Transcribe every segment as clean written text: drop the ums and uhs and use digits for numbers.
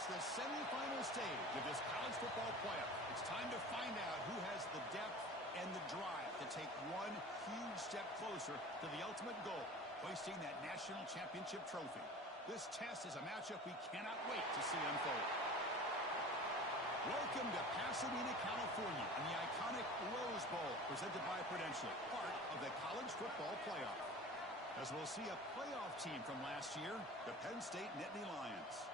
It's the semifinal stage of this college football playoff. It's time to find out who has the depth and the drive to take one huge step closer to the ultimate goal, hoisting that national championship trophy. This test is a matchup we cannot wait to see unfold. Welcome to Pasadena, California, and the iconic Rose Bowl, presented by Prudential, part of the college football playoff. As we'll see a playoff team from last year, the Penn State Nittany Lions,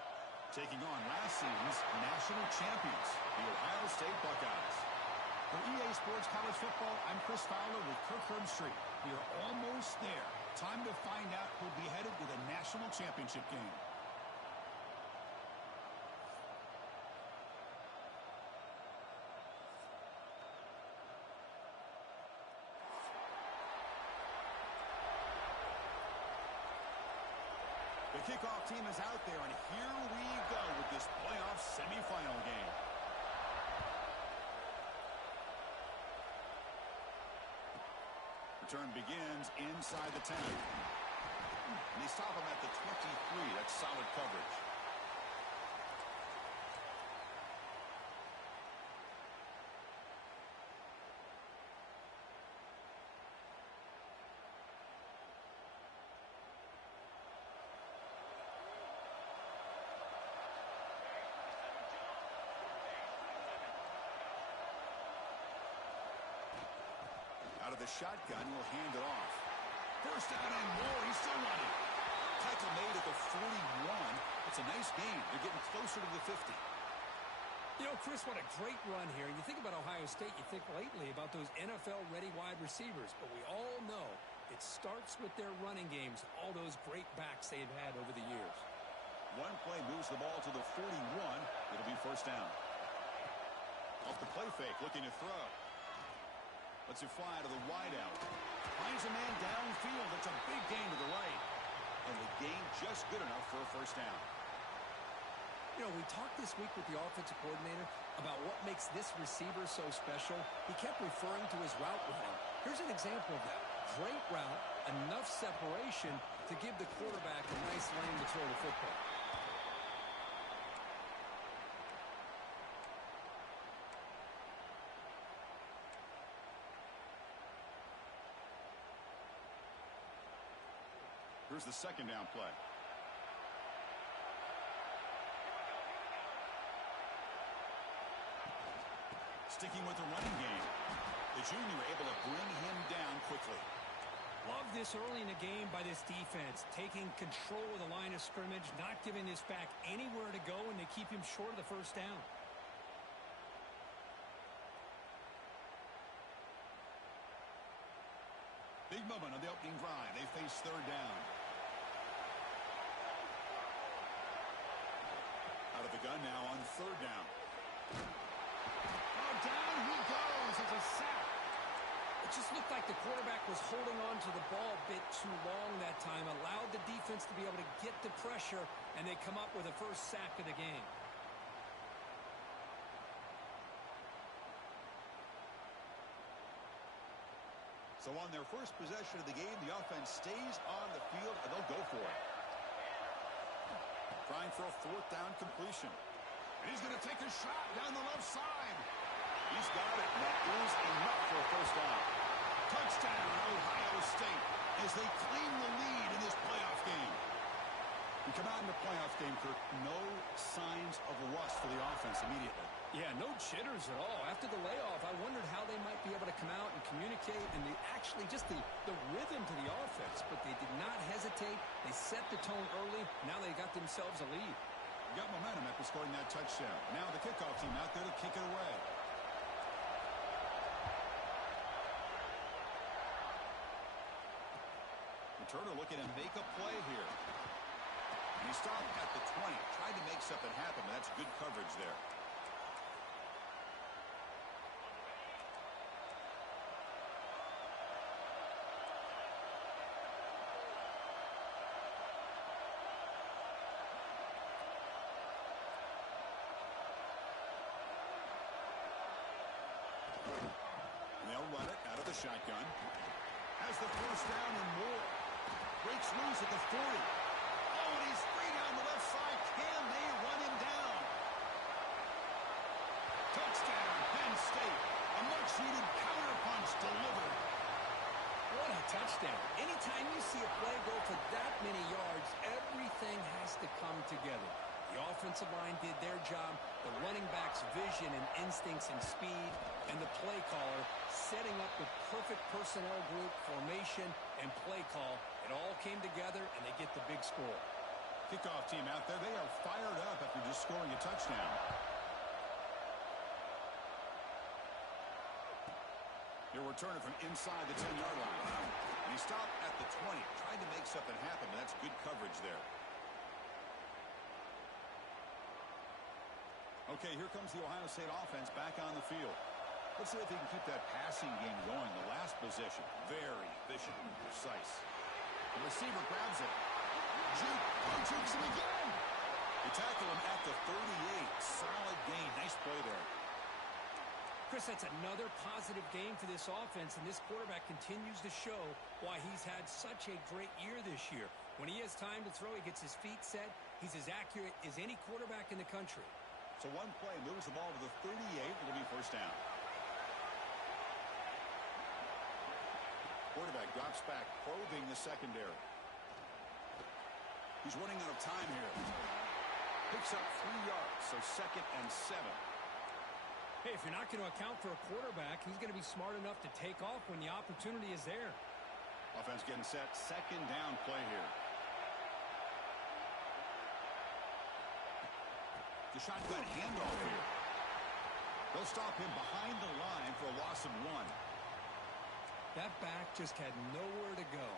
taking on last season's national champions, the Ohio State Buckeyes. For EA Sports College Football, I'm Chris Fowler with Kirk Herbstreit. We are almost there. Time to find out who'll be headed to the national championship game. The kickoff team is out there, and here we go with this playoff semifinal game. Return begins inside the 10. And they stop him at the 23. That's solid coverage. Out of the shotgun, he'll hand it off. First down and more. He's still running. Tackle made at the 41. It's a nice gain. They're getting closer to the 50. You know, Chris, what a great run here. And you think about Ohio State, you think lately about those NFL-ready wide receivers. But we all know it starts with their running games, all those great backs they've had over the years. One play moves the ball to the 41. It'll be first down. Off the play fake, looking to throw. Lets it fly to the wideout. Finds a man downfield. It's a big gain to the right. And the gain just good enough for a first down. You know, we talked this week with the offensive coordinator about what makes this receiver so special. He kept referring to his route running. Here's an example of that. Great route, enough separation to give the quarterback a nice lane to throw the football. Here's the second down play. Sticking with the running game. The junior able to bring him down quickly. Love this early in the game by this defense. Taking control of the line of scrimmage, not giving this back anywhere to go, and they keep him short of the first down. Big moment on the opening drive. They face third down. Out of the gun now on third down. Oh, down he goes. It's a sack. It just looked like the quarterback was holding on to the ball a bit too long that time. Allowed the defense to be able to get the pressure, and they come up with a first sack of the game. So on their first possession of the game, the offense stays on the field, and they'll go for it. Trying for a fourth down completion. And he's going to take a shot down the left side. He's got it, and that is enough for a first down. Touchdown, Ohio State, as they claim the lead in this playoff game. We come out in the playoff game, Kirk, no signs of rust for the offense immediately. Yeah, no jitters at all. After the layoff, I wondered how they might be able to come out and communicate and actually just the rhythm to the offense. But they did not hesitate. They set the tone early. Now they got themselves a lead. Got momentum after scoring that touchdown. Now the kickoff team out there to kick it away. Returner looking to make a play here. And he stopped at the 20. Tried to make something happen, but that's good coverage there. And they'll run it out of the shotgun. Has the first down and more. Breaks loose at the 40. Oh, and he's free down the left side. Can they run him down? Touchdown, Penn State. A much-needed counterpunch delivered. What a touchdown. Anytime you see a play go for that many yards, everything has to come together. The offensive line did their job, the running back's vision and instincts and speed, and the play caller setting up the perfect personnel group, formation, and play call. It all came together, and they get the big score. Kickoff team out there, they are fired up after just scoring a touchdown. He'll return it from inside the 10-yard line. And he stopped at the 20, trying to make something happen, but that's good coverage there. Okay, here comes the Ohio State offense back on the field. Let's see if he can keep that passing game going. The last possession, very efficient and precise. The receiver grabs it. Jukes him again. They tackle him at the 38. Solid gain. Nice play there. Chris, that's another positive game for this offense, and this quarterback continues to show why he's had such a great year this year. When he has time to throw, he gets his feet set. He's as accurate as any quarterback in the country. So one play moves the ball to the 38. It'll be first down. Quarterback drops back, probing the secondary. He's running out of time here. Picks up 3 yards, so 2nd and 7. Hey, if you're not going to account for a quarterback, he's going to be smart enough to take off when the opportunity is there. Offense getting set. 2nd down play here. The shotgun handoff here. They'll stop him behind the line for a loss of 1. That back just had nowhere to go.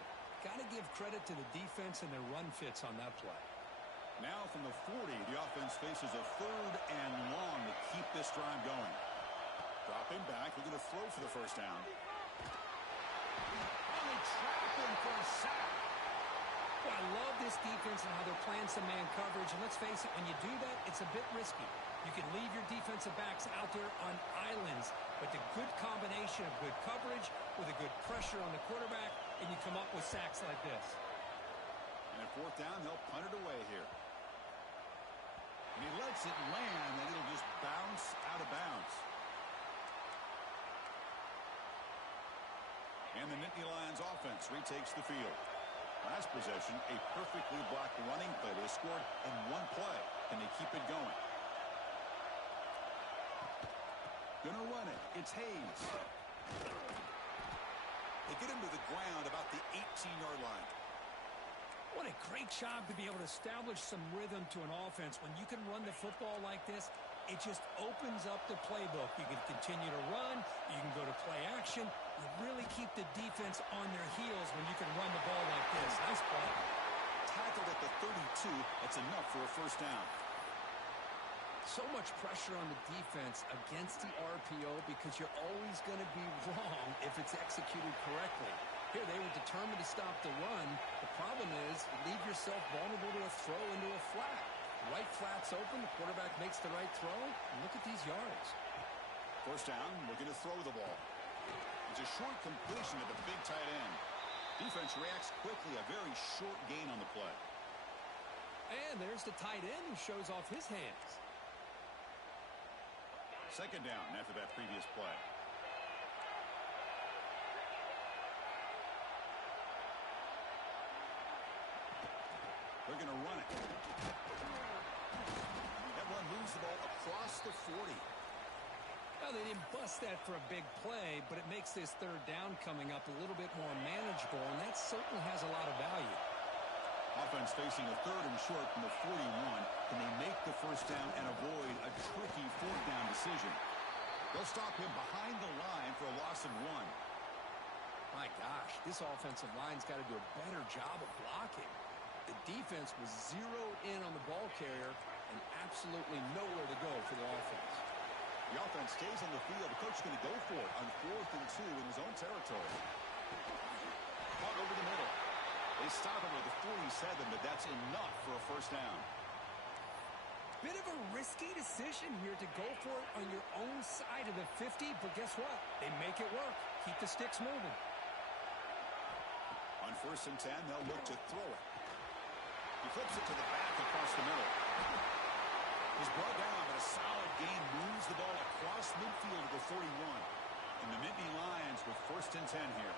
Got to give credit to the defense and their run fits on that play. Now from the 40, the offense faces a 3rd and long to keep this drive going. Dropping back, looking to throw for the first down. Only trapping for a sack. Well, I love this defense and how they're playing some man coverage. And let's face it, when you do that, it's a bit risky. You can leave your defensive backs out there on islands, but the good combination of good coverage with a good pressure on the quarterback, and you come up with sacks like this. And at 4th down, they'll punt it away here. And he lets it land, and it'll just bounce out of bounds. And the Nittany Lions offense retakes the field. Last possession, a perfectly blocked running play. They scored in 1 play. Can they keep it going? Gonna run it. It's Hayes. They get him to the ground about the 18-yard line. What a great job to be able to establish some rhythm to an offense. When you can run the football like this, it just opens up the playbook. You can continue to run. You can go to play action. You really keep the defense on their heels when you can run the ball like this. Nice play. Tackled at the 32. That's enough for a first down. So much pressure on the defense against the RPO because you're always going to be wrong if it's executed correctly. Here, they were determined to stop the run. The problem is you leave yourself vulnerable to a throw into a flat. Right flat's open. The quarterback makes the right throw. And look at these yards. First down, looking to throw the ball. It's a short completion to the big tight end. Defense reacts quickly. A very short gain on the play. And there's the tight end who shows off his hands. 2nd down after that previous play. They're going to run it. That one moves the ball across the 40. Well, they didn't bust that for a big play, but it makes this 3rd down coming up a little bit more manageable, and that certainly has a lot of value. Offense facing a 3rd and short from the 41. Can they make the first down and avoid a tricky 4th down decision? They'll stop him behind the line for a loss of 1. My gosh, this offensive line's got to do a better job of blocking. The defense was zeroed in on the ball carrier and absolutely nowhere to go for the offense. The offense stays on the field. The coach is going to go for it on 4th and 2 in his own territory. Caught over the middle. They stop him at the 47, but that's enough for a first down. Bit of a risky decision here to go for it on your own side of the 50, but guess what? They make it work. Keep the sticks moving. On 1st and 10, they'll look to throw it. He flips it to the back across the middle. He's brought down, but a solid gain moves the ball across midfield to the 41. And the Nittany Lions with 1st and 10 here.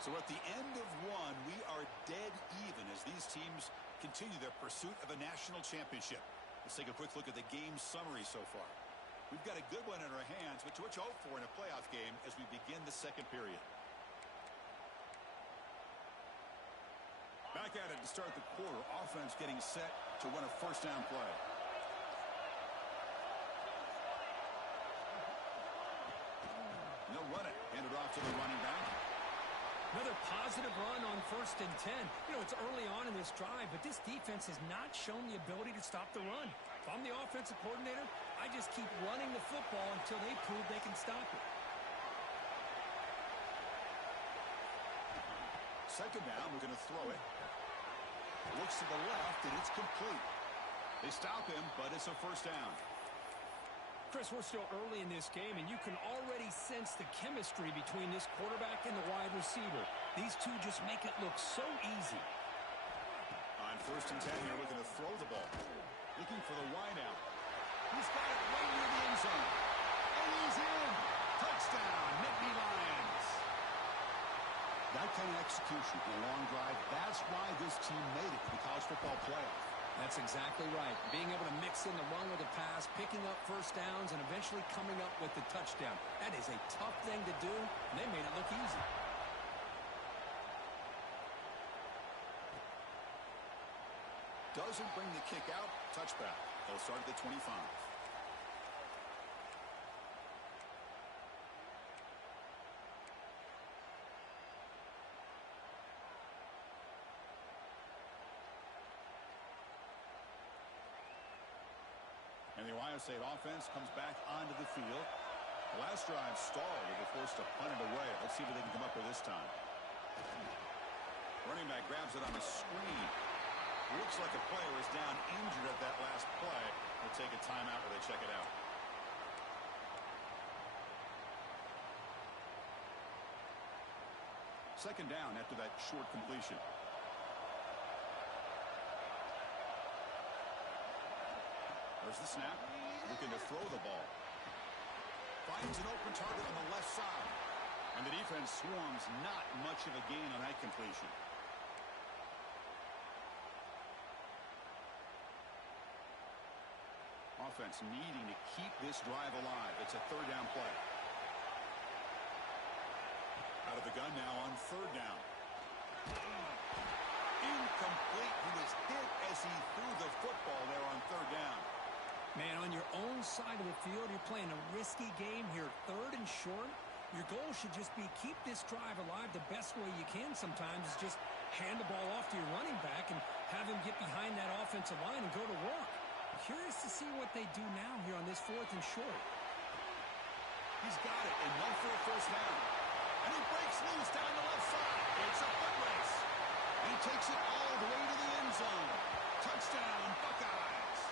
So at the end of one, we are dead even as these teams continue their pursuit of a national championship. Let's take a quick look at the game summary so far. We've got a good one in our hands, but to what you hope for in a playoff game as we begin the second period. Back at it to start the quarter. Offense getting set to run a 1st down play. And they'll run it. Hand it off to the running back. Another positive run on 1st and 10. You know, it's early on in this drive, but this defense has not shown the ability to stop the run. If I'm the offensive coordinator, I just keep running the football until they prove they can stop it. 2nd down, we're going to throw it. Looks to the left, and it's complete. They stop him, but it's a 1st down. Chris, we're still early in this game, and you can already sense the chemistry between this quarterback and the wide receiver. These two just make it look so easy. On 1st and 10 here, we're going to throw the ball. Looking for the wide out. He's got it right near the end zone. And he's in. Touchdown, Nittany Lions. That kind of execution in a long drive, that's why this team made it to the college football playoff. That's exactly right. Being able to mix in the run with the pass, picking up 1st downs, and eventually coming up with the touchdown. That is a tough thing to do, and they made it look easy. Doesn't bring the kick out. Touchback. They'll start at the 25. And the Ohio State offense comes back onto the field. The last drive stalled. They were forced to punt it away. Let's see what they can come up with this time. Running back grabs it on the screen. Looks like a player is down injured at that last play. They'll take a timeout where they check it out. Second down after that short completion. There's the snap. Looking to throw the ball. Finds an open target on the left side. And the defense swarms. Not much of a gain on that completion. Offense needing to keep this drive alive. It's a 3rd down play. Out of the gun now on 3rd down. Incomplete. He was hit as he threw the football there on 3rd down. Man, on your own side of the field, you're playing a risky game here. 3rd and short. Your goal should just be keep this drive alive the best way you can sometimes is just hand the ball off to your running back and have him get behind that offensive line and go to work. Curious to see what they do now here on this 4th and short. He's got it, and no for a 1st down. And he breaks loose down the left side. It's a foot race. He takes it all the way to the end zone. Touchdown, Buckeyes.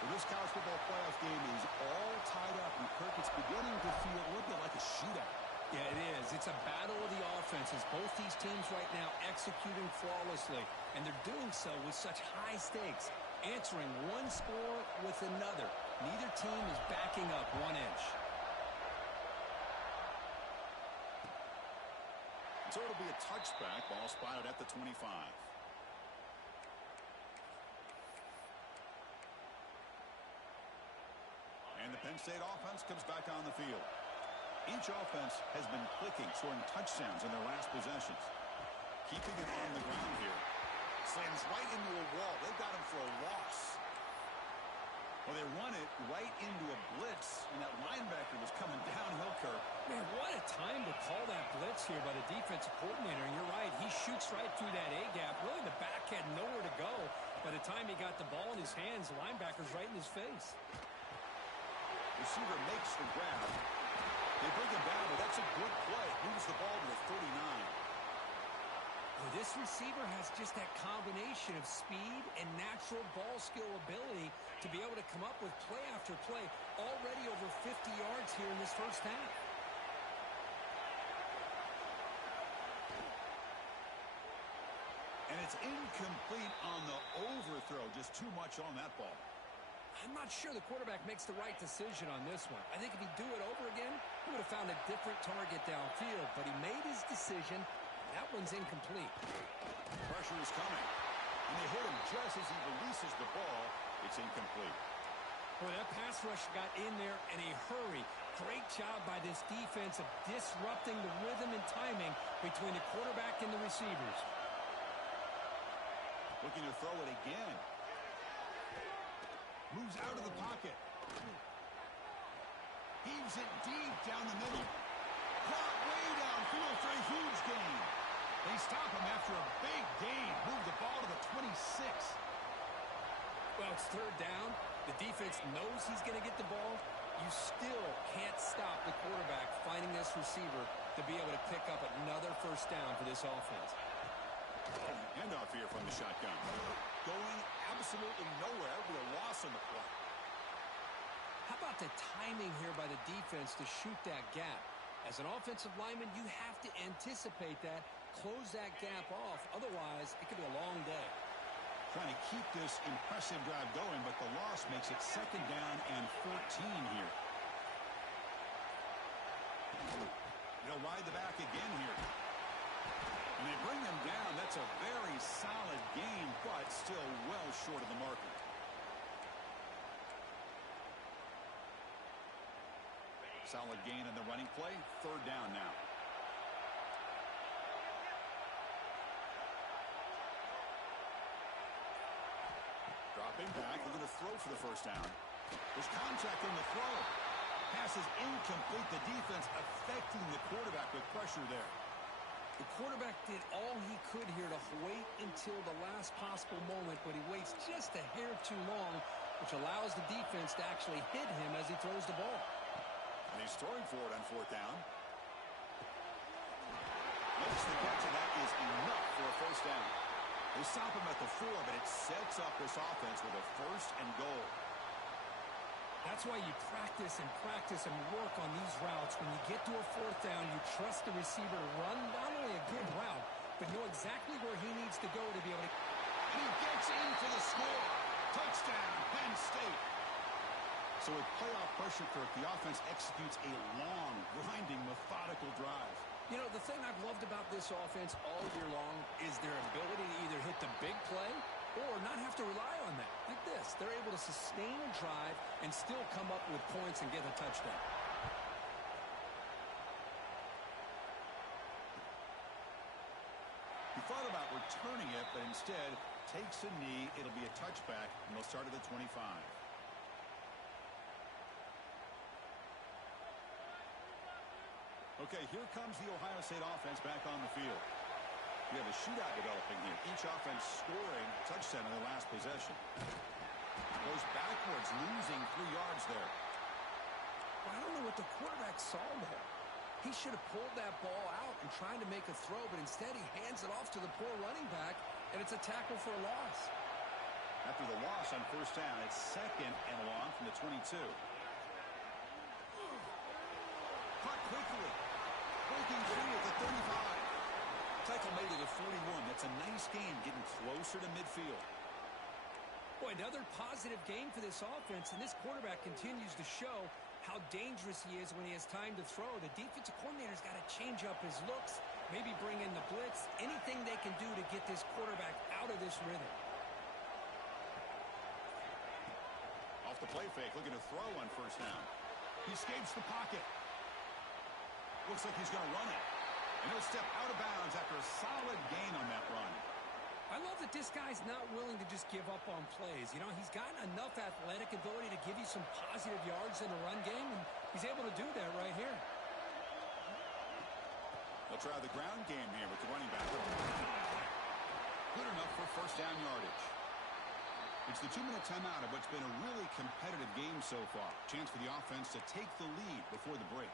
Well, this college football playoff game is all tied up, and Kirk, it's beginning to feel a little bit like a shootout. Yeah, it is. It's a battle of the offenses. Both these teams right now executing flawlessly, and they're doing so with such high stakes, answering one score with another. Neither team is backing up 1 inch. So it'll be a touchback. Ball spotted at the 25. And the Penn State offense comes back on the field. Each offense has been clicking, scoring touchdowns in their last possessions. Keeping it on the ground here. Slams right into a wall. They've got him for a loss. Well, they run it right into a blitz, and that linebacker was coming downhill, Kirk. Man, what a time to call that blitz here by the defensive coordinator. And you're right, he shoots right through that A-gap. Really, the back had nowhere to go. By the time he got the ball in his hands, the linebacker's right in his face. Receiver makes the grab. They bring him down, but that's a good play. Moves the ball to the 39. Well, this receiver has just that combination of speed and natural ball skill ability to be able to come up with play after play. Already over 50 yards here in this 1st half. That's incomplete on the overthrow. Just too much on that ball. I'm not sure the quarterback makes the right decision on this one. I think if he'd do it over again, he would have found a different target downfield. But he made his decision. That one's incomplete. Pressure is coming. And they hit him just as he releases the ball. It's incomplete. Boy, that pass rush got in there in a hurry. Great job by this defense of disrupting the rhythm and timing between the quarterback and the receivers. Looking to throw it again. Moves out of the pocket. Heaves it deep down the middle. Caught way downfield for a huge gain. They stop him after a big gain. Move the ball to the 26. Well, it's third down. The defense knows he's going to get the ball. You still can't stop the quarterback finding this receiver to be able to pick up another first down for this offense. Handoff here from the shotgun. Going absolutely nowhere with a loss on the play. How about the timing here by the defense to shoot that gap? As an offensive lineman, you have to anticipate that, close that gap off. Otherwise, it could be a long day. Trying to keep this impressive drive going, but the loss makes it second down and 14 here. They'll ride the back again here. And they bring them down. That's a very solid game, but still well short of the marker. Solid gain in the running play. Third down now. Dropping back, looking to throw for the first down. There's contact on the throw. Pass is incomplete. The defense affecting the quarterback with pressure there. The quarterback did all he could here to wait until the last possible moment, but he waits just a hair too long, which allows the defense to actually hit him as he throws the ball. And he's throwing for it on fourth down. Makes the catch, and that is enough for a first down. They stop him at the 4, but it sets up this offense with a first and goal. That's why you practice and work on these routes. When you get to a fourth down, you trust the receiver to run not only a good route, but know exactly where he needs to go to be able to... And he gets in for the score. Touchdown, Penn State. So with playoff pressure, Kirk, the offense executes a long, grinding, methodical drive. You know, the thing I've loved about this offense all year long is their ability to either hit the big play or not have to rely on that. Like this, they're able to sustain a drive and still come up with points and get a touchdown. He thought about returning it, but instead takes a knee. It'll be a touchback, and they'll start at the 25. Okay, here comes the Ohio State offense back on the field. We have a shootout developing here. Each offense scoring a touchdown in their last possession. Goes backwards, losing 3 yards there. Well, I don't know what the quarterback saw there. He should have pulled that ball out and tried to make a throw, but instead he hands it off to the poor running back, and it's a tackle for a loss. After the loss on first down, it's second and long from the 22. Caught quickly. Breaking free at the 35. Tackle made at the 41. That's a nice game, getting closer to midfield. Boy, another positive game for this offense, and this quarterback continues to show how dangerous he is when he has time to throw. The defensive coordinator's got to change up his looks, maybe bring in the blitz, anything they can do to get this quarterback out of this rhythm. Off the play fake, looking to throw on first down. He escapes the pocket. Looks like he's going to run it. And he'll step out of bounds after a solid gain on that run. I love that this guy's not willing to just give up on plays. You know, he's got enough athletic ability to give you some positive yards in the run game, and he's able to do that right here. They'll try the ground game here with the running back. Good enough for first down yardage. It's the 2-minute timeout of what's been a really competitive game so far. Chance for the offense to take the lead before the break.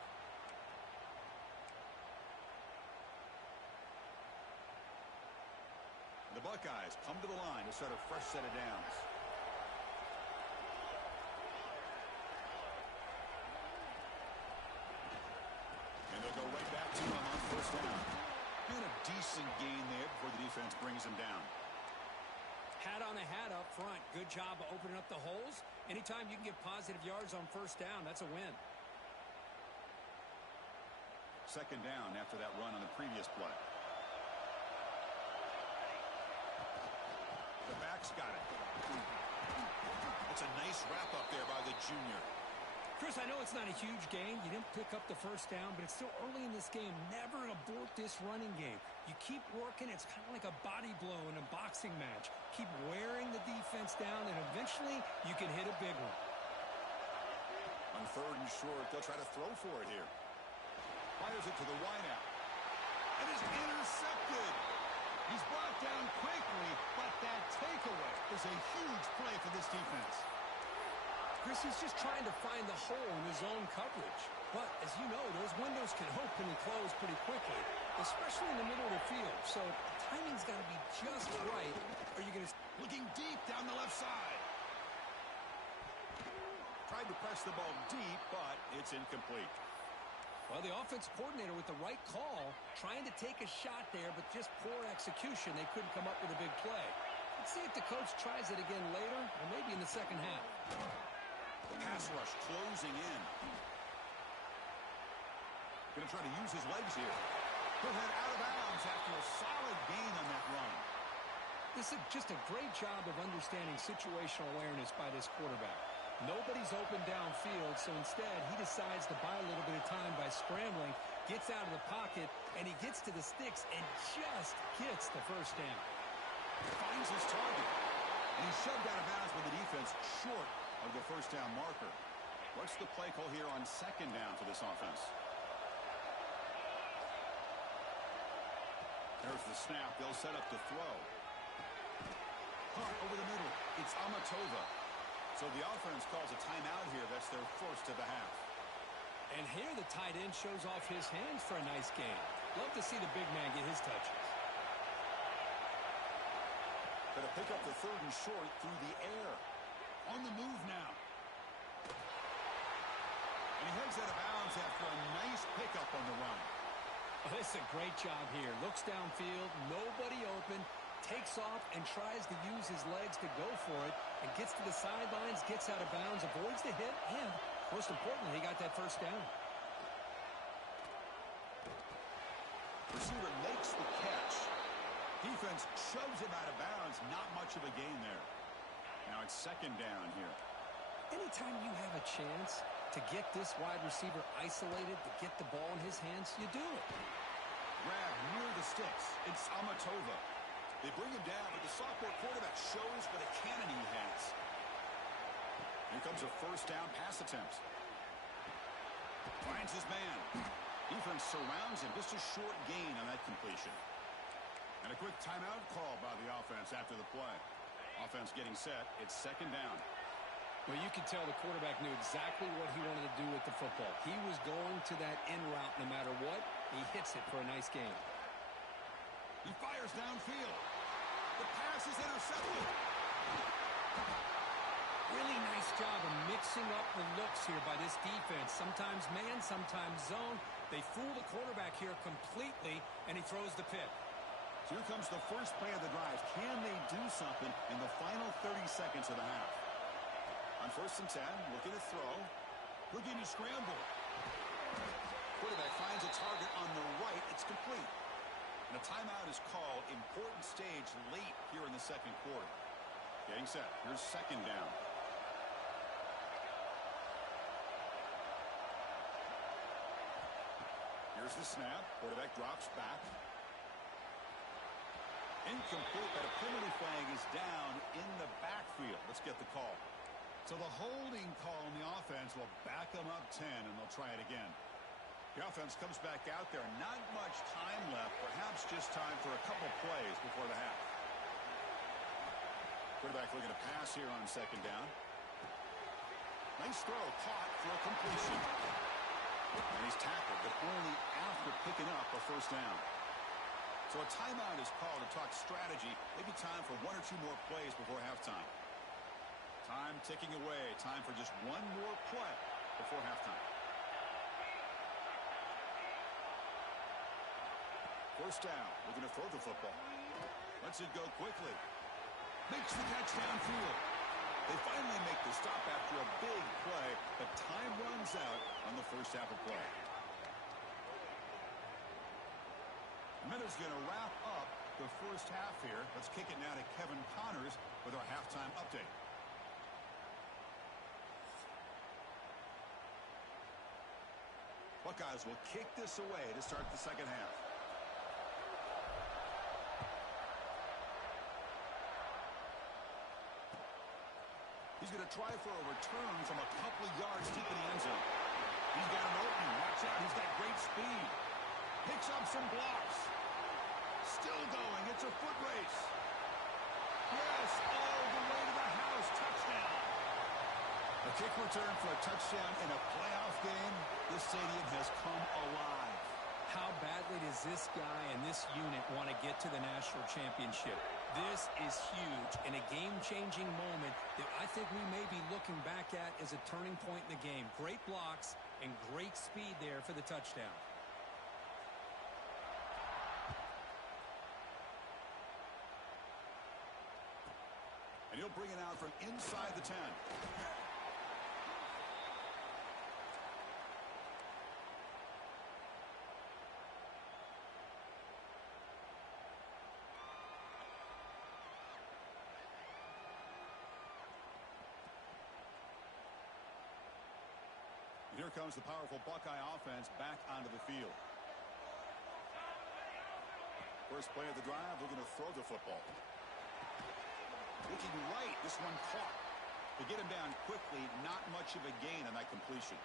The Buckeyes come to the line to start a fresh set of downs. And they'll go right back to him on first down. And a decent gain there before the defense brings him down. Hat on a hat up front. Good job of opening up the holes. Anytime you can get positive yards on first down, that's a win. Second down after that run on the previous play. The back's got it. It's a nice wrap up there by the junior. Chris, I know it's not a huge gain. You didn't pick up the first down, but it's still early in this game. Never abort this running game. You keep working. It's kind of like a body blow in a boxing match. Keep wearing the defense down, and eventually you can hit a big one. On third and short, they'll try to throw for it here. Fires it to the wideout. And is intercepted. He's brought down quickly, but that takeaway is a huge play for this defense. Chris, he's just trying to find the hole in his own coverage. But, as you know, those windows can open and close pretty quickly, especially in the middle of the field. So, the timing's got to be just right. Or you're going to... Looking deep down the left side. Tried to press the ball deep, but it's incomplete. Well, the offense coordinator with the right call, trying to take a shot there, but just poor execution. They couldn't come up with a big play. Let's see if the coach tries it again later, or maybe in the second half. Pass rush closing in. Going to try to use his legs here. He'll head out of bounds after a solid gain on that run. This is just a great job of understanding situational awareness by this quarterback. Nobody's open downfield, so instead he decides to buy a little bit of time by scrambling, gets out of the pocket, and he gets to the sticks and just gets the first down. Finds his target. And he's shoved out of bounds with the defense short of the first down marker. What's the play call here on second down for this offense? There's the snap. They'll set up to throw. Caught over the middle. It's Amatova. So the offense calls a timeout here. That's their first of the half. And here the tight end shows off his hands for a nice game. Love to see the big man get his touches. Going to pick up the third and short through the air. On the move now. And he heads out of bounds after a nice pickup on the run. Oh, this is a great job here. Looks downfield, nobody open, takes off and tries to use his legs to go for it, and gets to the sidelines, gets out of bounds, avoids the hit, and most importantly, he got that first down. Receiver makes the catch. Defense shoves him out of bounds. Not much of a gain there. Now it's second down here. Anytime you have a chance to get this wide receiver isolated, to get the ball in his hands, you do it. Grab near the sticks. It's Amatova. They bring him down, but the sophomore quarterback shows what a cannon he has. Here comes a first down pass attempt. Finds his man. Defense surrounds him. Just a short gain on that completion. And a quick timeout call by the offense after the play. Offense getting set. It's second down. Well, you could tell the quarterback knew exactly what he wanted to do with the football. He was going to that in route no matter what. He hits it for a nice gain. He fires downfield. The pass is intercepted. Really nice job of mixing up the looks here by this defense. Sometimes man, sometimes zone. They fool the quarterback here completely, and he throws the pick. So here comes the first play of the drive. Can they do something in the final 30 seconds of the half? On first and 10, looking to throw. Looking to scramble. Quarterback finds a target on the right. It's complete. And a timeout is called. Important stage late here in the second quarter. Getting set. Here's second down. Here's the snap. Quarterback drops back. Incomplete, but a penalty flag is down in the backfield. Let's get the call. So the holding call on the offense will back them up 10, and they'll try it again. The offense comes back out there. Not much time left. Perhaps just time for a couple plays before the half. Quarterback looking to pass here on second down. Nice throw, caught for a completion. And he's tackled, but only after picking up a first down. So a timeout is called to talk strategy. Maybe time for one or two more plays before halftime. Time ticking away. Time for just one more play before halftime. First down. We're going to throw the football. Lets it go quickly. Makes the catch downfield. They finally make the stop after a big play, but time runs out on the first half of play. And that is going to wrap up the first half here. Let's kick it now to Kevin Connors with our halftime update. Buckeyes will kick this away to start the second half. He's going to try for a return from a couple of yards deep in the end zone. He's got an opening. Watch out. He's got great speed. Picks up some blocks. Still going. It's a foot race. Yes, all the way to the house. Touchdown. A kick return for a touchdown in a playoff game. This stadium has come alive. How badly does this guy and this unit want to get to the national championship? This is huge and a game-changing moment that I think we may be looking back at as a turning point in the game. Great blocks and great speed there for the touchdown. And he'll bring it out from inside the 10. Here comes the powerful Buckeye offense back onto the field. First play of the drive, they're going to throw the football. Looking right, this one caught. To get him down quickly, not much of a gain on that completion.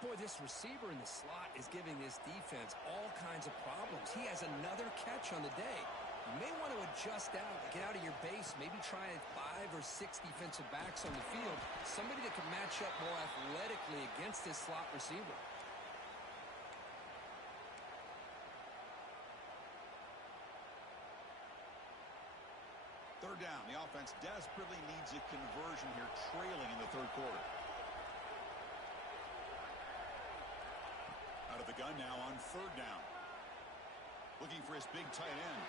Boy, this receiver in the slot is giving this defense all kinds of problems. He has another catch on the day. You may want to adjust out, get out of your base, maybe try 5 or 6 defensive backs on the field. Somebody that can match up more athletically against this slot receiver. Third down. The offense desperately needs a conversion here, trailing in the third quarter. Out of the gun now on third down. Looking for his big tight end.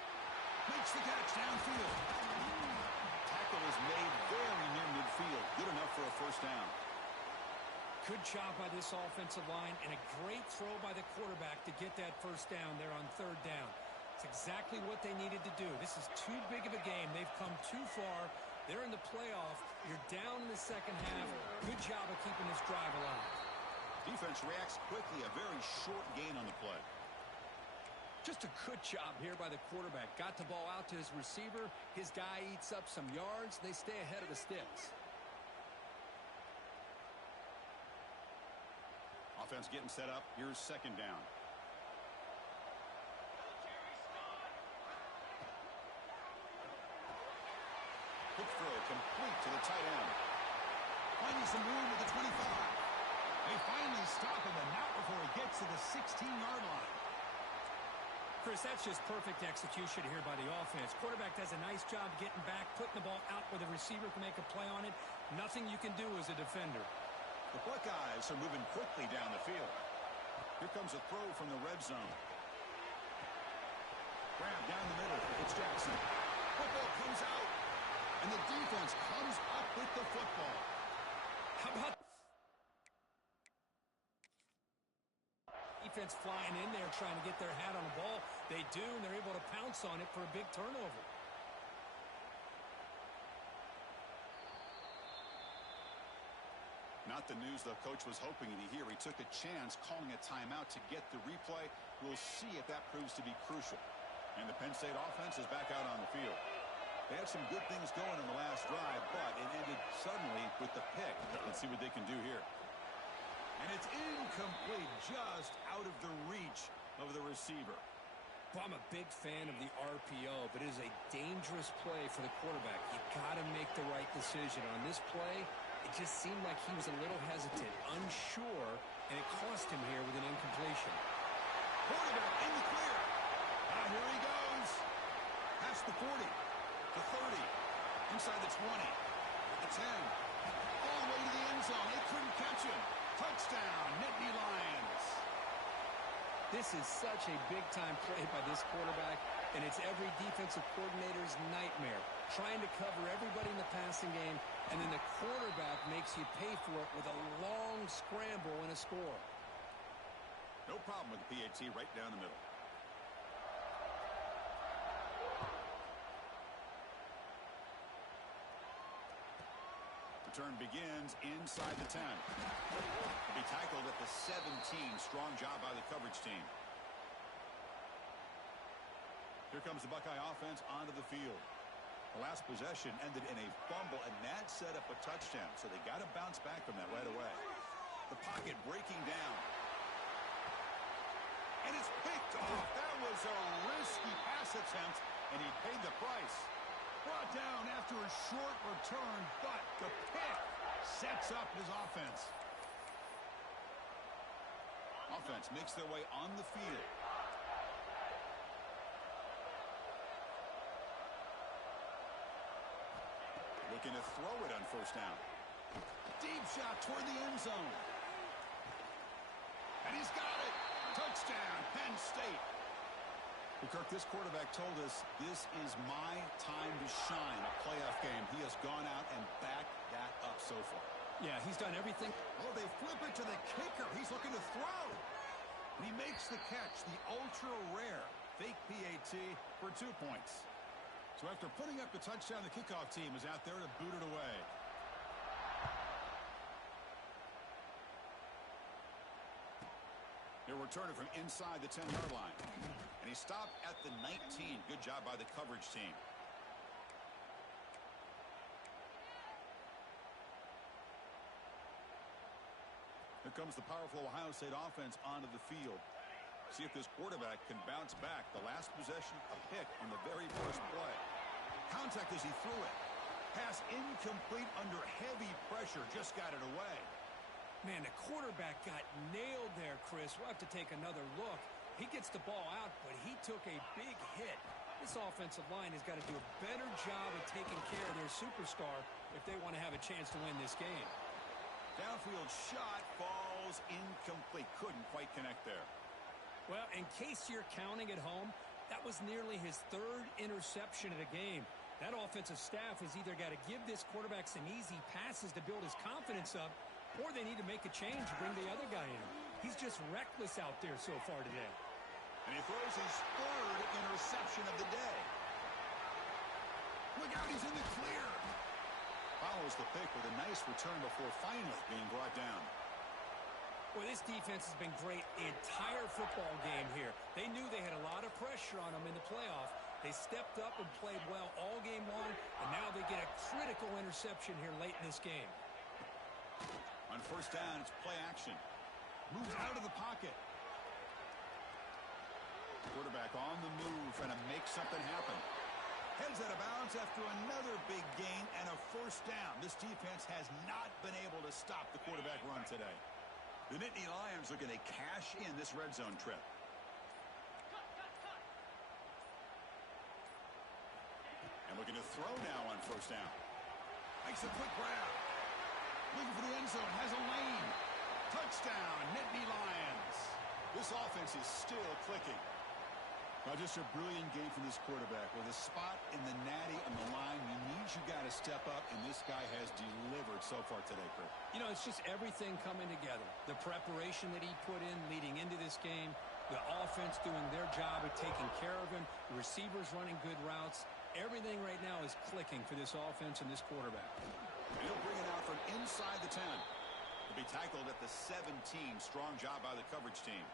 Makes the catch downfield. Tackle is made very near midfield. Good enough for a first down. Good job by this offensive line and a great throw by the quarterback to get that first down there on third down. It's exactly what they needed to do. This is too big of a game. They've come too far. They're in the playoff. You're down in the second half. Good job of keeping this drive alive. Defense reacts quickly. A very short gain on the play. Just a good job here by the quarterback. Got the ball out to his receiver. His guy eats up some yards. They stay ahead of the sticks. Offense getting set up. Here's second down. Quick throw complete to the tight end. Finding some room at the 25. They finally stop him, and not before he gets to the 16-yard line. Chris, that's just perfect execution here by the offense. Quarterback does a nice job getting back, putting the ball out where the receiver can make a play on it. Nothing you can do as a defender. The Buckeyes are moving quickly down the field. Here comes a throw from the red zone. Grab down the middle for Jackson. Football comes out, and the defense comes up with the football. How about defense flying in there trying to get their hat on the ball? They do, and they're able to pounce on it for a big turnover. Not the news the coach was hoping to hear. He took a chance calling a timeout to get the replay. We'll see if that proves to be crucial. And the Penn State offense is back out on the field. They had some good things going in the last drive, but it ended suddenly with the pick. Let's see what they can do here. And it's incomplete, just out of the reach of the receiver. Well, I'm a big fan of the RPO, but it is a dangerous play for the quarterback. You got to make the right decision. On this play, it just seemed like he was a little hesitant, unsure, and it cost him here with an incompletion. Quarterback in the clear. Here he goes. Past the 40, the 30, inside the 20, the 10, all the way to the end zone. They couldn't catch him. Touchdown, Nittany Lions. This is such a big-time play by this quarterback, and it's every defensive coordinator's nightmare, trying to cover everybody in the passing game, and then the quarterback makes you pay for it with a long scramble and a score. No problem with the PAT right down the middle. Return begins inside the 10. To be tackled at the 17. Strong job by the coverage team. Here comes the Buckeye offense onto the field. The last possession ended in a fumble, and that set up a touchdown, so they got to bounce back from that right away. The pocket breaking down. And it's picked off. That was a risky pass attempt, and he paid the price. Brought down after a short return, but the pick sets up his offense. Offense makes their way on the field. Looking to throw it on first down. Deep shot toward the end zone. And he's got it. Touchdown, Penn State. Kirk, this quarterback told us this is my time to shine, a playoff game. He has gone out and backed that up so far. Yeah, he's done everything. Oh, they flip it to the kicker. He's looking to throw. And he makes the catch, the ultra-rare fake PAT for 2 points. So after putting up the touchdown, the kickoff team is out there to boot it away. They're returning from inside the 10-yard line. And he stopped at the 19. Good job by the coverage team. Here comes the powerful Ohio State offense onto the field. See if this quarterback can bounce back. The last possession, a pick on the very first play. Contact as he threw it. Pass incomplete under heavy pressure. Just got it away. Man, the quarterback got nailed there, Chris. We'll have to take another look. He gets the ball out, but he took a big hit. This offensive line has got to do a better job of taking care of their superstar if they want to have a chance to win this game. Downfield shot falls incomplete. Couldn't quite connect there. Well, in case you're counting at home, that was nearly his third interception of the game. That offensive staff has either got to give this quarterback some easy passes to build his confidence up, or they need to make a change and bring the other guy in. He's just reckless out there so far today. And he throws his third interception of the day. Look out, he's in the clear. Follows the pick with a nice return before finally being brought down. Well, this defense has been great the entire football game here. They knew they had a lot of pressure on them in the playoff. They stepped up and played well all game long, and now they get a critical interception here late in this game. On first down, it's play action. Moves out of the pocket. Quarterback on the move, trying to make something happen. Heads out of bounds after another big gain and a first down. This defense has not been able to stop the quarterback run today. The Nittany Lions looking to cash in this red zone trip. And looking to throw now on first down. Makes a quick grab. Looking for the end zone. Has a lane. Touchdown, Nittany Lions. This offense is still clicking. Well, just a brilliant game from this quarterback. With a spot in the natty on the line, you got to step up, and this guy has delivered so far today, Kurt. You know, it's just everything coming together. The preparation that he put in leading into this game, the offense doing their job of taking care of him, the receivers running good routes. Everything right now is clicking for this offense and this quarterback. And he'll bring it out from inside the 10. To be tackled at the 17. Strong job by the coverage team.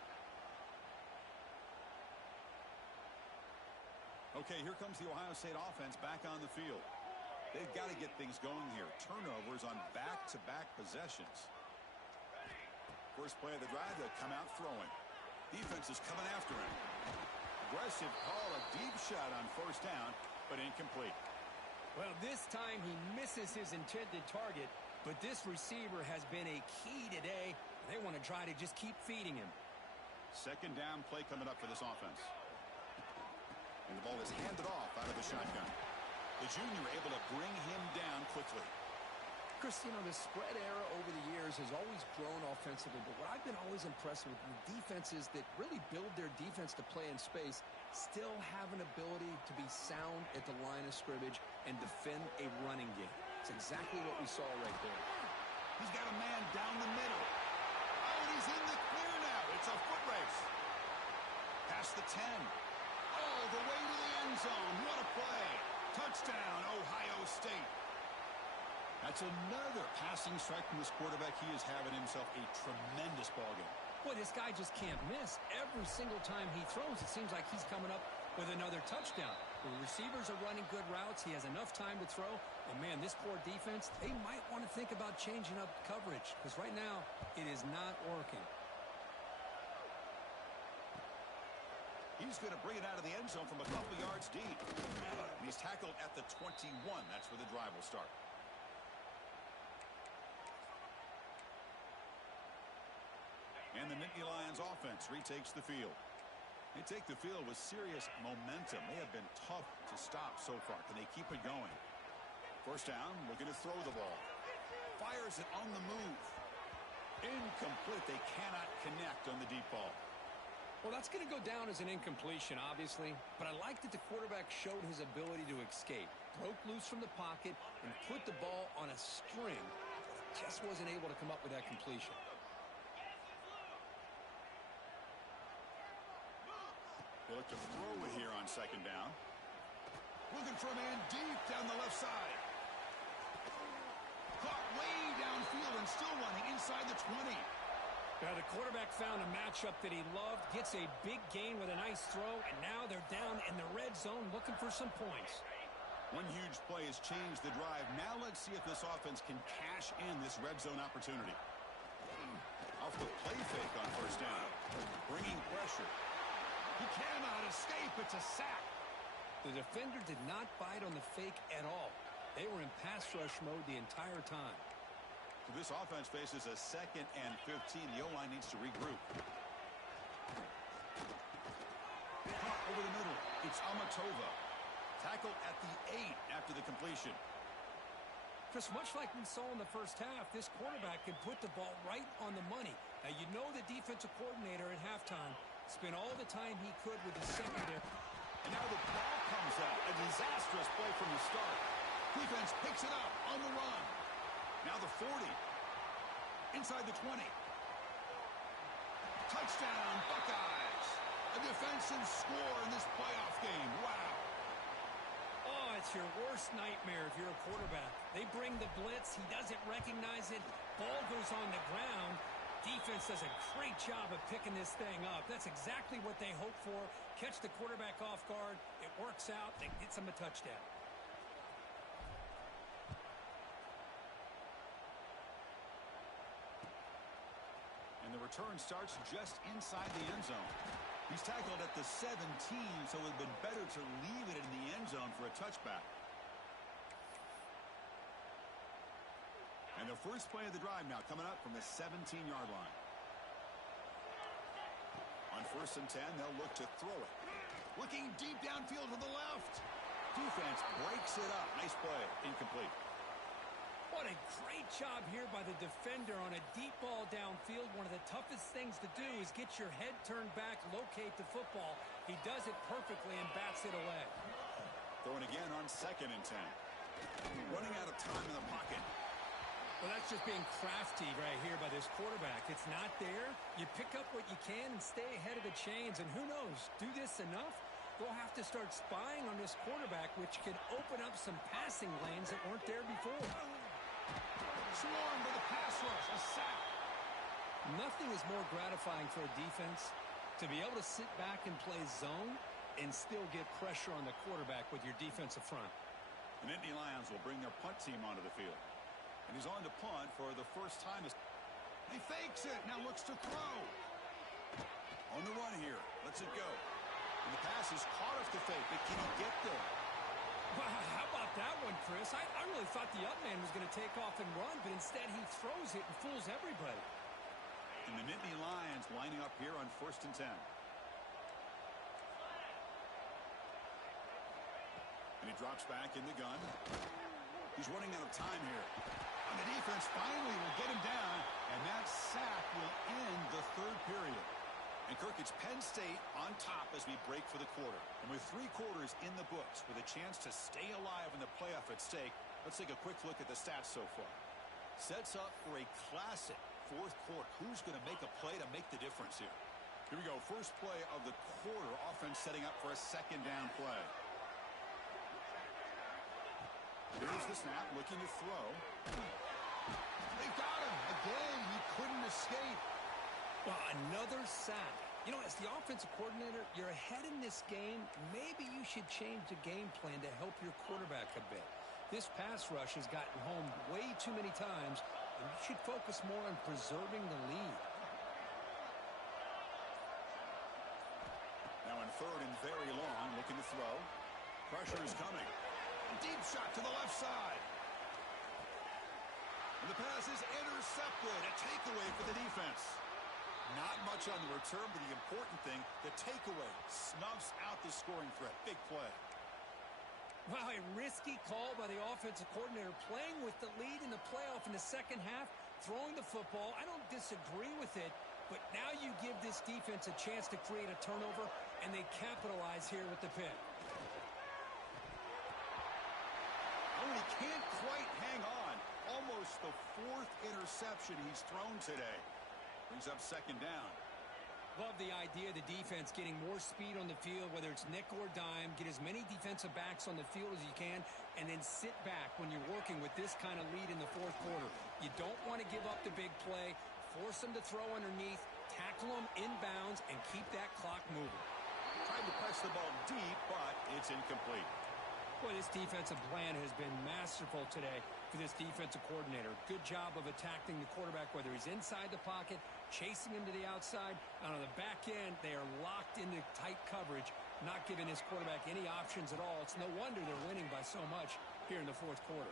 Okay, here comes the Ohio State offense back on the field. They've got to get things going here. Turnovers on back-to-back possessions. First play of the drive, they'll come out throwing. Defense is coming after him. Aggressive call, a deep shot on first down, but incomplete. Well, this time he misses his intended target, but this receiver has been a key today. They want to try to just keep feeding him. Second down play coming up for this offense. And the ball is handed off out of the shotgun. The junior able to bring him down quickly. Chris, you know, the spread era over the years has always grown offensively, but what I've been always impressed with the defenses that really build their defense to play in space still have an ability to be sound at the line of scrimmage and defend a running game. It's exactly what we saw right there. He's got a man down the middle. Oh, and he's in the clear now. It's a foot race. Past the 10. All the way to the end zone. What a play. Touchdown, Ohio State. That's another passing strike from this quarterback. He is having himself a tremendous ball game. Boy, this guy just can't miss. Every single time he throws, it seems like he's coming up with another touchdown. The receivers are running good routes. He has enough time to throw. And, man, this poor defense, they might want to think about changing up coverage because right now it is not working. He's going to bring it out of the end zone from a couple yards deep. And he's tackled at the 21. That's where the drive will start. And the Nittany Lions offense retakes the field. They take the field with serious momentum. They have been tough to stop so far. Can they keep it going? First down, looking to throw the ball. Fires it on the move. Incomplete. They cannot connect on the deep ball. Well, that's going to go down as an incompletion, obviously. But I like that the quarterback showed his ability to escape. Broke loose from the pocket and put the ball on a string. Just wasn't able to come up with that completion. They look to throw it here on second down. Looking for a man deep down the left side. Caught way downfield and still running inside the 20. The quarterback found a matchup that he loved, gets a big gain with a nice throw, and now they're down in the red zone looking for some points. One huge play has changed the drive. Now let's see if this offense can cash in this red zone opportunity. Off the play fake on first down. Bringing pressure. He cannot escape. It's a sack. The defender did not bite on the fake at all. They were in pass rush mode the entire time. This offense faces a 2nd and 15. The O-line needs to regroup. Caught over the middle. It's Amatova. Tackled at the 8 after the completion. Chris, much like we saw in the first half, this quarterback can put the ball right on the money. Now, you know the defensive coordinator at halftime spent all the time he could with the secondary. And now the ball comes out. A disastrous play from the start. Defense picks it up on the run. Now the 40. Inside the 20. Touchdown, Buckeyes. A defensive score in this playoff game. Wow. Oh, it's your worst nightmare if you're a quarterback. They bring the blitz. He doesn't recognize it. Ball goes on the ground. Defense does a great job of picking this thing up. That's exactly what they hope for. Catch the quarterback off guard. It works out. It gets them a touchdown. And the return starts just inside the end zone. He's tackled at the 17, so it would have been better to leave it in the end zone for a touchback. And the first play of the drive now coming up from the 17-yard line. On 1st and 10, they'll look to throw it. Looking deep downfield to the left. Defense breaks it up. Nice play. Incomplete. What a great job here by the defender on a deep ball downfield. One of the toughest things to do is get your head turned back, locate the football. He does it perfectly and bats it away. Throwing again on 2nd and 10. Running out of time in the pocket. Well, that's just being crafty right here by this quarterback. It's not there. You pick up what you can and stay ahead of the chains. And who knows, do this enough, they'll have to start spying on this quarterback, which can open up some passing lanes that weren't there before. Swarmed with a pass rush, a sack. Nothing is more gratifying for a defense to be able to sit back and play zone and still get pressure on the quarterback with your defensive front. The Nittany Lions will bring their punt team onto the field. And he's on to punt for the first time. He fakes it. Now looks to throw. On the run here. Lets it go. And the pass is caught off the fake. But can he get there? Wow, how about that one, Chris? I really thought the up man was going to take off and run, but instead he throws it and fools everybody. And the Nittany Lions lining up here on 1st and 10. And he drops back in the gun. He's running out of time here. And the defense finally will get him down, and that sack will end the third period. And, Kirk, it's Penn State on top as we break for the quarter. And with 3 quarters in the books, with a chance to stay alive in the playoff at stake, let's take a quick look at the stats so far. Sets up for a classic fourth quarter. Who's going to make a play to make the difference here? Here we go. First play of the quarter. Offense setting up for a second down play. Here's the snap, looking to throw. They got him. Again, he couldn't escape. Well, another sack. You know, as the offensive coordinator, you're ahead in this game. Maybe you should change the game plan to help your quarterback a bit. This pass rush has gotten home way too many times, and you should focus more on preserving the lead. Now in third and very long, looking to throw. Pressure is coming. Deep shot to the left side. And the pass is intercepted. A takeaway for the defense. Not much on the return, but the important thing, the takeaway snuffs out the scoring threat. Big play. Wow, a risky call by the offensive coordinator, playing with the lead in the playoff in the second half, throwing the football. I don't disagree with it, but now you give this defense a chance to create a turnover, and they capitalize here with the pick. Oh, he can't quite hang on. Almost the 4th interception he's thrown today. Brings up second down. Love the idea of the defense getting more speed on the field, whether it's nickel or dime, get as many defensive backs on the field as you can, and then sit back when you're working with this kind of lead in the fourth quarter. You don't want to give up the big play, force them to throw underneath, tackle them inbounds, and keep that clock moving. Tried to press the ball deep, but it's incomplete. Boy, this defensive plan has been masterful today for this defensive coordinator. Good job of attacking the quarterback, whether he's inside the pocket, chasing him to the outside. And on the back end, they are locked into tight coverage, not giving his quarterback any options at all. It's no wonder they're winning by so much here in the fourth quarter.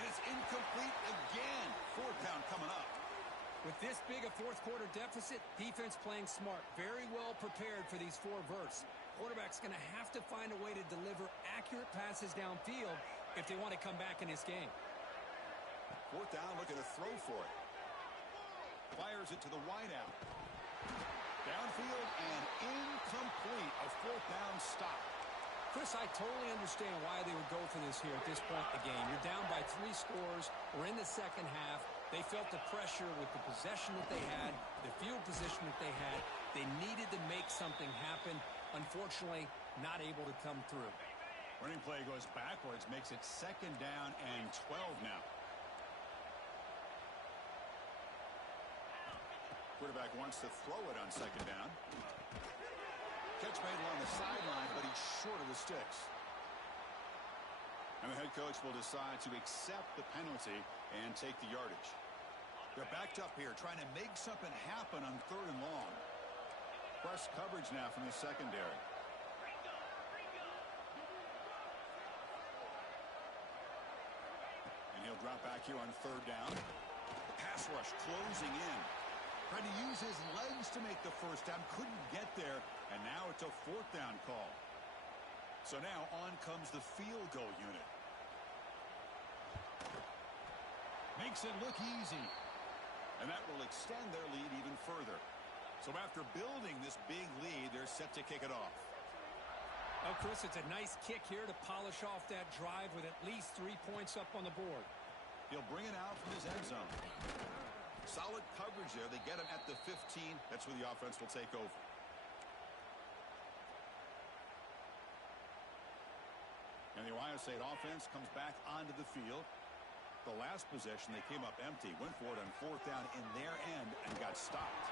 And it's incomplete again. Fourth down coming up. With this big a fourth quarter deficit, defense playing smart, very well prepared for these 4 verts. Quarterback's going to have to find a way to deliver accurate passes downfield if they want to come back in this game. Fourth down, looking to throw for it. Fires it to the wideout. Downfield and incomplete. A fourth down stop. Chris, I totally understand why they would go for this here at this point in the game. You're down by 3 scores. We're in the second half. They felt the pressure with the possession that they had, the field position that they had. They needed to make something happen. Unfortunately, not able to come through. Running play goes backwards, makes it second down and 12 now. Quarterback wants to throw it on second down. Catch made along the sideline, but he's short of the sticks. And the head coach will decide to accept the penalty and take the yardage. They're backed up here, trying to make something happen on third and long. Press coverage now from the secondary. And he'll drop back here on third down. Pass rush closing in. Trying to use his legs to make the first down. Couldn't get there. And now it's a fourth down call. So now on comes the field goal unit. Makes it look easy. And that will extend their lead even further. So after building this big lead, they're set to kick it off. Oh, Chris, it's a nice kick here to polish off that drive with at least 3 points up on the board. He'll bring it out from his end zone. Solid coverage there. They get him at the 15. That's where the offense will take over. And the Ohio State offense comes back onto the field. The last possession, they came up empty, went for it on fourth down in their end and got stopped.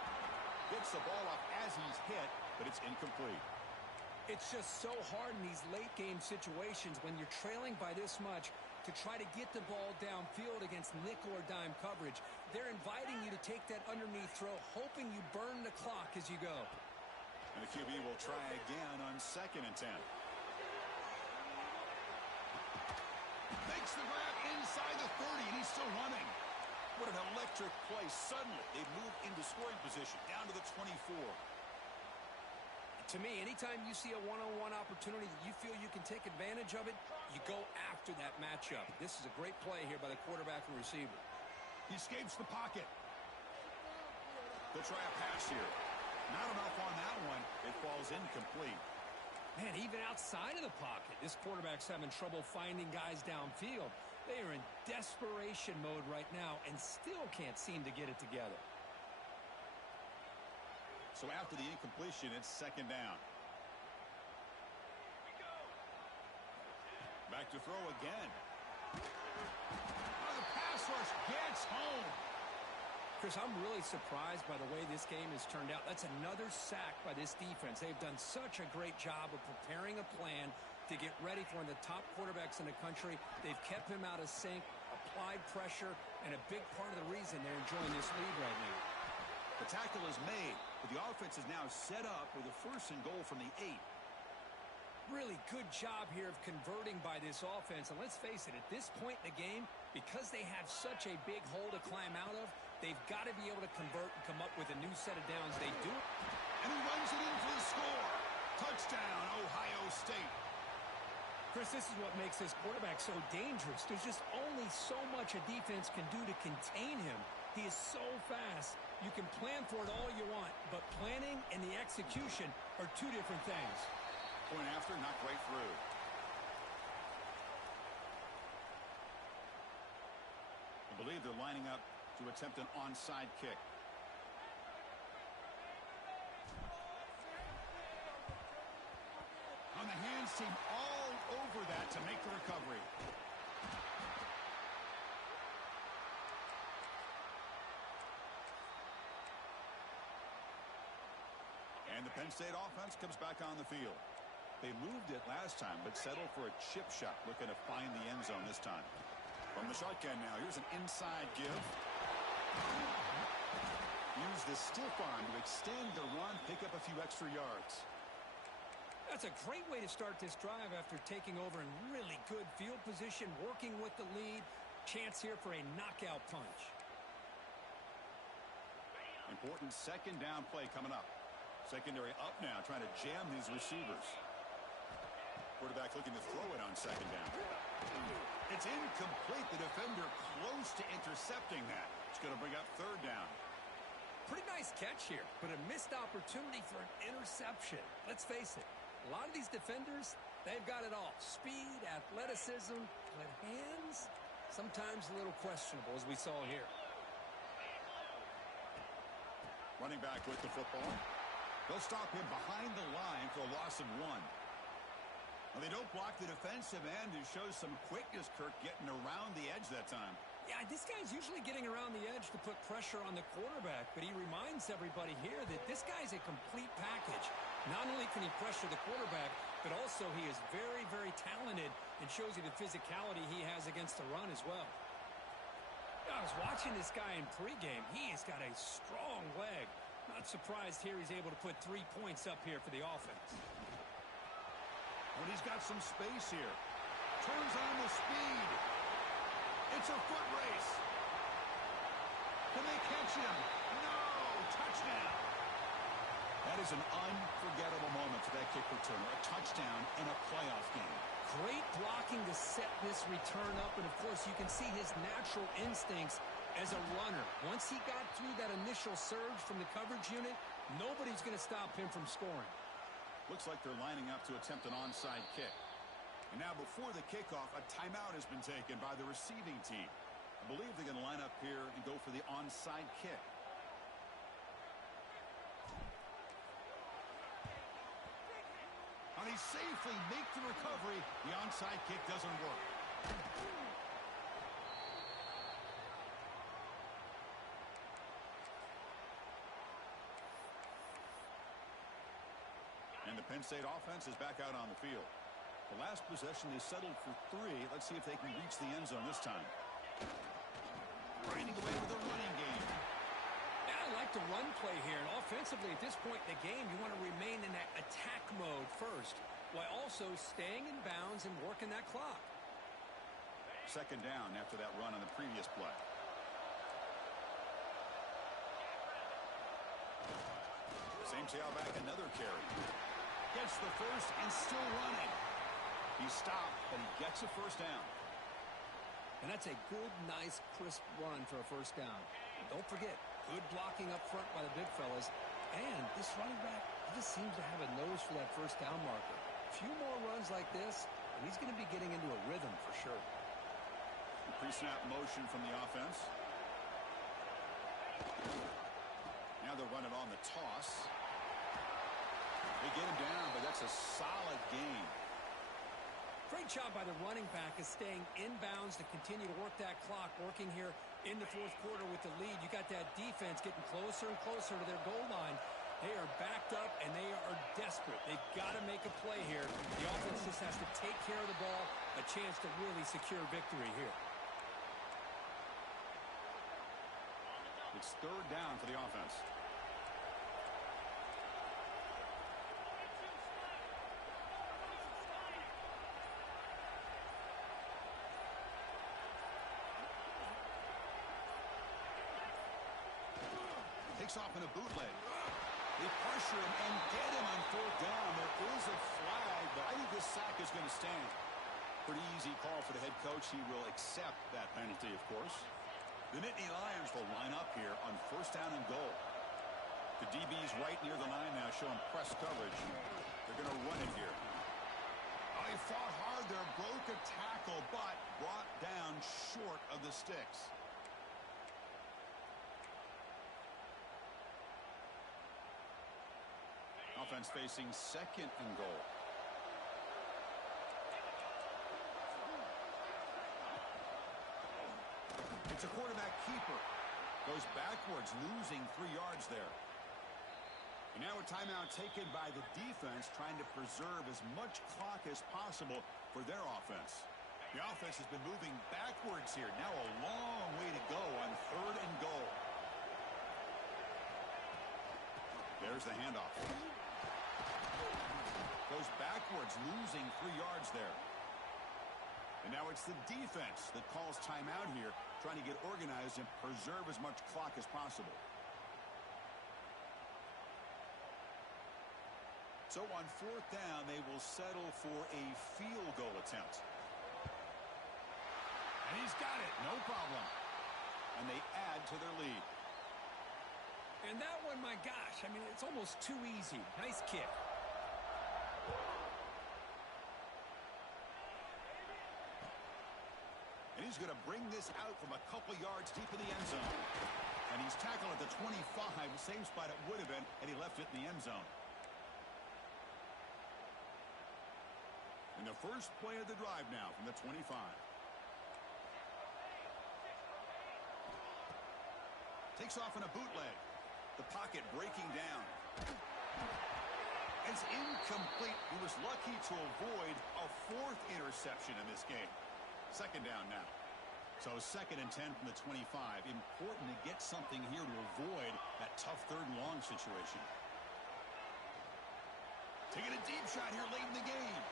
Gets the ball up as he's hit, but it's incomplete. It's just so hard in these late game situations when you're trailing by this much to try to get the ball downfield against nickel or dime coverage. They're inviting you to take that underneath throw, hoping you burn the clock as you go. And the QB will try again on second and 10. Makes the grab inside the 30, and he's still running. What an electric play. Suddenly, they move into scoring position, down to the 24. To me, anytime you see a one-on-one opportunity that you feel you can take advantage of it, You go after that matchup. This is a great play here by the quarterback and receiver. He escapes the pocket. They'll try a pass here. Not enough on that one. It falls incomplete. Man, even outside of the pocket, this quarterback's having trouble finding guys downfield. They are in desperation mode right now and still can't seem to get it together. So after the incompletion, it's second down. Back to throw again. Oh, the pass rush gets home. Chris, I'm really surprised by the way this game has turned out. That's another sack by this defense. They've done such a great job of preparing a plan to get ready for one of the top quarterbacks in the country. They've kept him out of sync, applied pressure, and a big part of the reason they're enjoying this lead right now. The tackle is made, but the offense is now set up with a first and goal from the 8. Really good job here of converting by this offense. And let's face it, at this point in the game, because they have such a big hole to climb out of, they've got to be able to convert and come up with a new set of downs. They do it. And he runs it in for the score. Touchdown, Ohio State. Chris, this is what makes this quarterback so dangerous. There's just only so much a defense can do to contain him. He is so fast. You can plan for it all you want, but planning and the execution are two different things. Point after, not right through. I believe they're lining up to attempt an onside kick. On the hands team all over that to make the recovery. And the Penn State offense comes back on the field. They moved it last time, but settled for a chip shot, looking to find the end zone this time. From the shotgun now, here's an inside give. Use the stiff arm to extend the run, pick up a few extra yards. That's a great way to start this drive after taking over in really good field position, working with the lead. Chance here for a knockout punch. Important second down play coming up. Secondary up now, trying to jam these receivers. Quarterback looking to throw it on second down. It's incomplete. The defender close to intercepting that. It's going to bring up third down. Pretty nice catch here, but a missed opportunity for an interception. Let's face it, a lot of these defenders, they've got it all. Speed, athleticism, but hands, sometimes a little questionable, as we saw here. Running back with the football. They'll stop him behind the line for a loss of 1. Well, they don't block the defensive end, who shows some quickness, Kirk, getting around the edge that time. Yeah, this guy's usually getting around the edge to put pressure on the quarterback, but he reminds everybody here that this guy's a complete package. Not only can he pressure the quarterback, but also he is very, very talented and shows you the physicality he has against the run as well. I was watching this guy in pregame. He has got a strong leg. Not surprised here he's able to put 3 points up here for the offense. But he's got some space here. Turns on the speed. It's a foot race. Can they catch him? No! Touchdown! That is an unforgettable moment for that kick returner. A touchdown in a playoff game. Great blocking to set this return up, and of course you can see his natural instincts as a runner. Once he got through that initial surge from the coverage unit, nobody's going to stop him from scoring. Looks like they're lining up to attempt an onside kick. And now before the kickoff, a timeout has been taken by the receiving team. I believe they're going to line up here and go for the onside kick. And he safely makes the recovery. The onside kick doesn't work. And the Penn State offense is back out on the field. The last possession, they settled for 3. Let's see if they can reach the end zone this time. Grinding away with the running game. Yeah, I like the run play here. And offensively, at this point in the game, you want to remain in that attack mode first, while also staying in bounds and working that clock. Second down after that run on the previous play. Same tailback, another carry. Gets the first and still running. He stopped, but he gets a first down. And that's a good, nice, crisp run for a first down. And don't forget, good blocking up front by the big fellas. And this running back, he just seems to have a nose for that first down marker. A few more runs like this, and he's going to be getting into a rhythm for sure. Pre-snap motion from the offense. Now they'll run it on the toss. They get him down, but that's a solid gain. Great job by the running back is staying inbounds to continue to work that clock, working here in the fourth quarter with the lead. You got that defense getting closer and closer to their goal line. They are backed up, and they are desperate. They've got to make a play here. The offense just has to take care of the ball, a chance to really secure victory here. It's third down for the offense. Takes off in a bootleg. They pressure him and get him on fourth down. There is a flag, but I think this sack is going to stand. Pretty easy call for the head coach. He will accept that penalty, of course. The Nittany Lions will line up here on first down and goal. The DB's right near the line now, showing press coverage. They're going to run it here. Oh, he fought hard there, broke a tackle, but brought down short of the sticks. Offense facing second and goal. It's a quarterback keeper. Goes backwards, losing 3 yards there. And now a timeout taken by the defense, trying to preserve as much clock as possible for their offense. The offense has been moving backwards here. Now a long way to go on third and goal. There's the handoff. Goes backwards, losing 3 yards there. And now it's the defense that calls timeout here, trying to get organized and preserve as much clock as possible. So on fourth down, they will settle for a field goal attempt. And he's got it, no problem. And they add to their lead. And that one, my gosh, I mean, it's almost too easy. Nice kick. And he's going to bring this out from a couple yards deep in the end zone. And he's tackled at the 25, same spot it would have been, and he left it in the end zone. And the first play of the drive now from the 25. Takes off in a bootleg. The pocket breaking down. It's incomplete. He was lucky to avoid a fourth interception in this game. Second down now. So second and 10 from the 25. Important to get something here to avoid that tough third and long situation. Taking a deep shot here late in the game.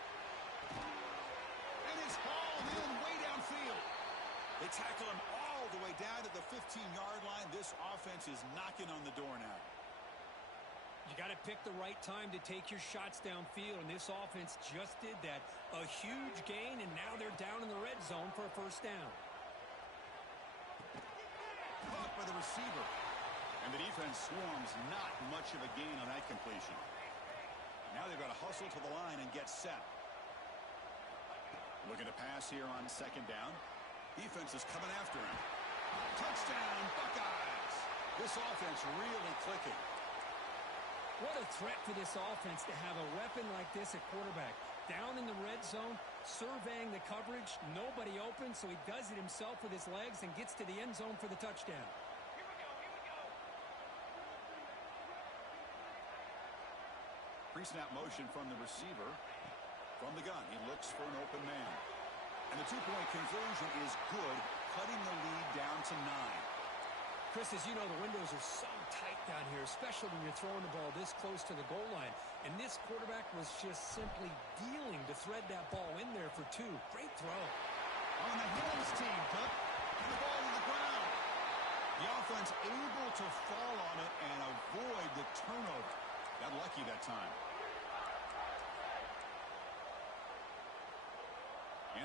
And it's hauled in way downfield. They tackle him all the way down to the 15-yard line. This offense is knocking on the door now. You got to pick the right time to take your shots downfield, and this offense just did that. A huge gain, and now they're down in the red zone for a first down. Caught by the receiver. And the defense swarms, not much of a gain on that completion. Now they've got to hustle to the line and get set. Looking to pass here on second down. Defense is coming after him. Touchdown, Buckeyes! This offense really clicking. What a threat for this offense to have a weapon like this at quarterback. Down in the red zone, surveying the coverage, nobody open, so he does it himself with his legs and gets to the end zone for the touchdown. Here we go. Pre-snap motion from the receiver. From the gun, he looks for an open man. And the two-point conversion is good, cutting the lead down to 9. Chris, as you know, the windows are so tight down here, especially when you're throwing the ball this close to the goal line. And this quarterback was just simply dealing to thread that ball in there for 2. Great throw. On the hands team, Cook. And the ball to the ground. The offense able to fall on it and avoid the turnover. Got lucky that time.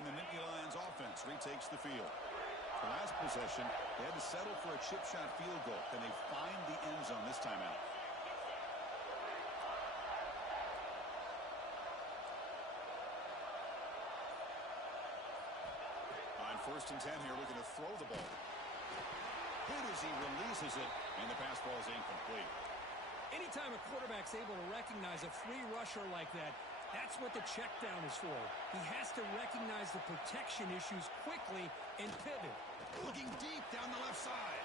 And the Nittany Lions offense retakes the field. The last possession, they had to settle for a chip shot field goal. Can they find the end zone this time out? On 1st and 10 here, looking to throw the ball. Hit as he releases it, and the pass ball is incomplete. Anytime a quarterback's able to recognize a free rusher like that, that's what the check down is for. He has to recognize the protection issues quickly and pivot. Looking deep down the left side.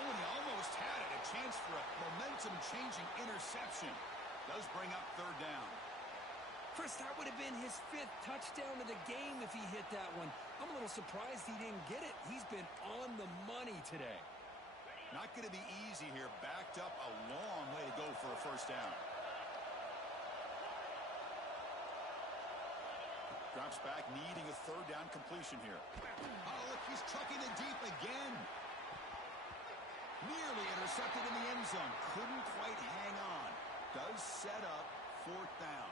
Oh, and he almost had it. A chance for a momentum-changing interception. Does bring up 3rd down. Chris, that would have been his 5th touchdown of the game if he hit that one. I'm a little surprised he didn't get it. He's been on the money today. Not going to be easy here. Backed up a long way to go for a 1st down. Drops back, needing a 3rd down completion here. Oh, look, he's chucking it deep again. Nearly intercepted in the end zone. Couldn't quite hang on. Does set up 4th down.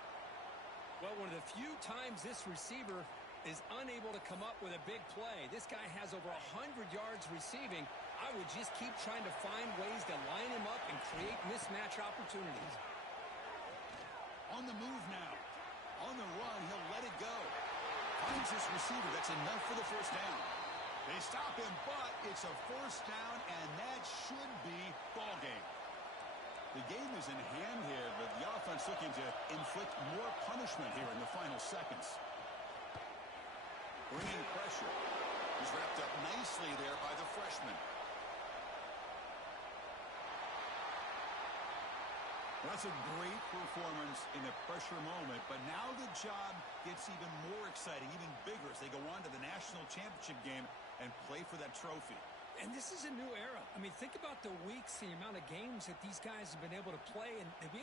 Well, one of the few times this receiver is unable to come up with a big play. This guy has over 100 yards receiving. I would just keep trying to find ways to line him up and create mismatch opportunities. On the move now. On the run, he'll let it go. Finds this receiver. That's enough for the 1st down. They stop him, but it's a 1st down, and that should be ball game. The game is in hand here, but the offense looking to inflict more punishment here in the final seconds. Bringing pressure. He's wrapped up nicely there by the freshman. That's a great performance in a pressure moment, but now the job gets even more exciting, even bigger as they go on to the national championship game and play for that trophy. And this is a new era. I mean, think about the weeks, the amount of games that these guys have been able to play, and they've been